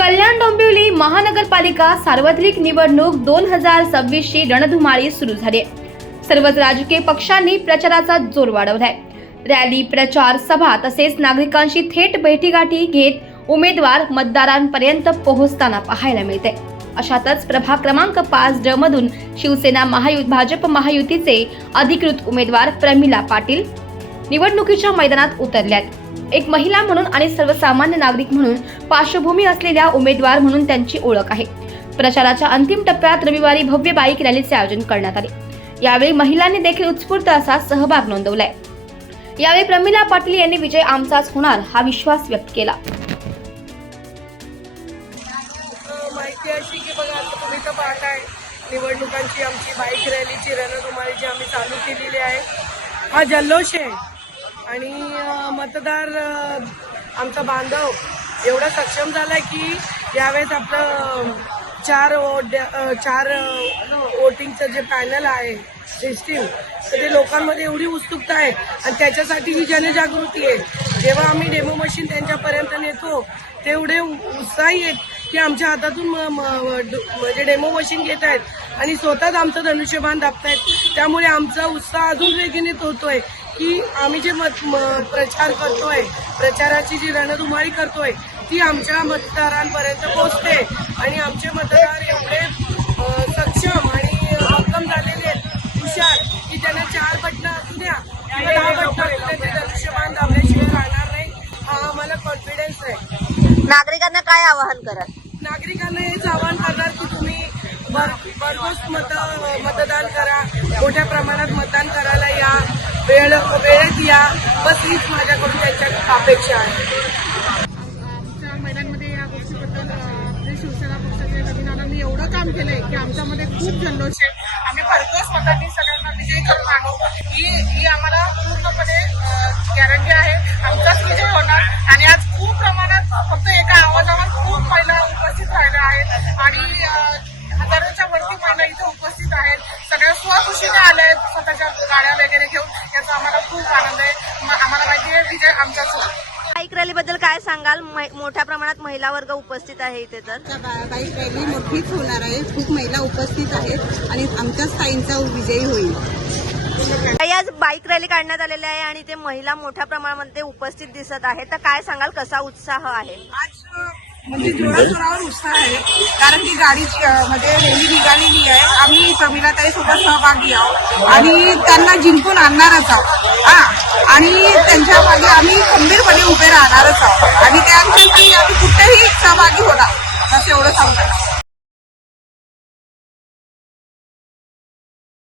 कल्याण डोंबिवली महानगरपालिका सार्वत्रिक निवडणूक दोन हजार सव्वीसची रणधुमाळी सुरू झाली. आहे. सर्वच राजकीय पक्षांनी प्रचाराचा जोर वाढवलाय. रॅली प्रचार सभा तसेच नागरिकांशी थेट भेटीगाठी घेत उमेदवार मतदारांपर्यंत पोहोचताना पाहायला मिळते. अशातच प्रभाग क्रमांक पाच ड मधून शिवसेना महायु भाजप महायुतीचे अधिकृत उमेदवार प्रमिला पाटील निवडणुकीच्या मैदानात उतरल्यात. एक महिला म्हणून आणि सर्वसामान्य नागरिक म्हणून पार्श्वभूमी असलेल्या उमेदवार म्हणून त्यांची ओळख आहे. प्रचाराच्या अंतिम टप्प्यात रविवारी भव्य बाईक रॅलीचे आयोजन करण्यात आले. यावेळी महिलांनी देखील उत्स्फूर्त असा सहभाग नोंदवलाय. यावेळी प्रमिला पाटील यांनी विजय आमचाच होणार हा विश्वास व्यक्त केला. माहिती अशी की बघा आता तुम्ही तर पाहताय निवडणुकांची आमची बाईक रॅलीची रणधुमाळी जी आम्ही चालू केलेली आहे. हा जल्लोष आहे. आणि मतदार आमचा बांधव एवढा सक्षम झाला की यावेळेस आपलं चार चार वोटिंगचं जे पॅनल आहे सिस्टीम तर ते लोकांमध्ये एवढी उत्सुकता आहे. आणि त्याच्यासाठी ही जनजागृती आहे जेव्हा आम्ही डेमो मशीन त्यांच्यापर्यंत नेतो तेवढे उत्साही आहेत. की आमच्या हातातून म- म- म्हणजे डेमो मशीन घेत आहेत. आणि स्वतःच आमचं धनुष्यबाण दाबतायत. त्यामुळे आमचा उत्साह अजून वेगळीत होतोय की आम्ही जे मत म- प्रचार करतोय प्रचाराची जी रणधुमाळी करतोय ती आमच्या मतदारांपर्यंत पोहोचते. आणि आमचे मतदार एवढे सक्षम आणि भक्कम झालेले आहेत हुशार की त्यांना चार बटणं असू द्या. किंवा दहा बटणं असू द्या ते धनुष्यबाण दाबल्याशिवाय राहणार नाही. हा आम्हाला कॉन्फिडन्स आहे. नागरिकांना काय आवाहन कराल नागरिकांना हेच आवाहन करणार की तुम्ही भर भरघोस मत मतदान करा. मोठ्या प्रमाणात मतदान करायला या. वेळ वेळेत या. बस हीच माझ्याकडून त्यांच्या अपेक्षा आहे. आमच्या महिलांमध्ये या गोष्टीबद्दल अ, आपले शिवसेना पक्षाचे नवीनांनी एवढं काम केलंय की आमच्यामध्ये खूप जल्लोष आहे. आम्ही भरघोस मतांनी सगळ्यांना विजय करून आणू. ही ही आम्हाला पूर्णपणे गॅरंटी आहे. आमचाच विजय होणार. आणि आज खूप प्रमाणात फक्त एका आवाजावर आहेत. आणि हजारोच्या वरती महिला इथे उपस्थित आहेत. सगळ्या स्वखुशीने आल्या आहेत स्वतःच्या गाड्या वगैरे घेऊन. याचा आम्हाला खूप आनंद आहे. आम्हाला माहिती आहे विजय होणार बाईक रॅली बद्दल काय सांगाल? मै- मोठ्या प्रमाणात महिला वर्ग उपस्थित आहे इथे तर. बाईक रॅली मोठीच होणार आहे. खूप महिला उपस्थित आहेत आणि आमच्याच ताईंचा विजयी होईल. आज बाईक रॅली काढण्यात आलेली आहे आणि ते महिला मोठ्या प्रमाणामध्ये उपस्थित दिसत आहे तर काय सांगाल? कसा उत्साह आहे? आज म्हणजे जोराजोरावर उत्साह आहे. कारण की गाडी म्हणजे रेली निघालेली आहे. आम्ही प्रमिलाताई सोबत सहभागी आहोत. आणि त्यांना जिंकून आणणारच आहोत. हा. आणि त्यांच्या मागे आम्ही खंबीरपणे उभे राहणारच आहोत. आणि त्यांच्यासाठी आम्ही कुठेही सहभागी होणार. असं एवढं सांगतात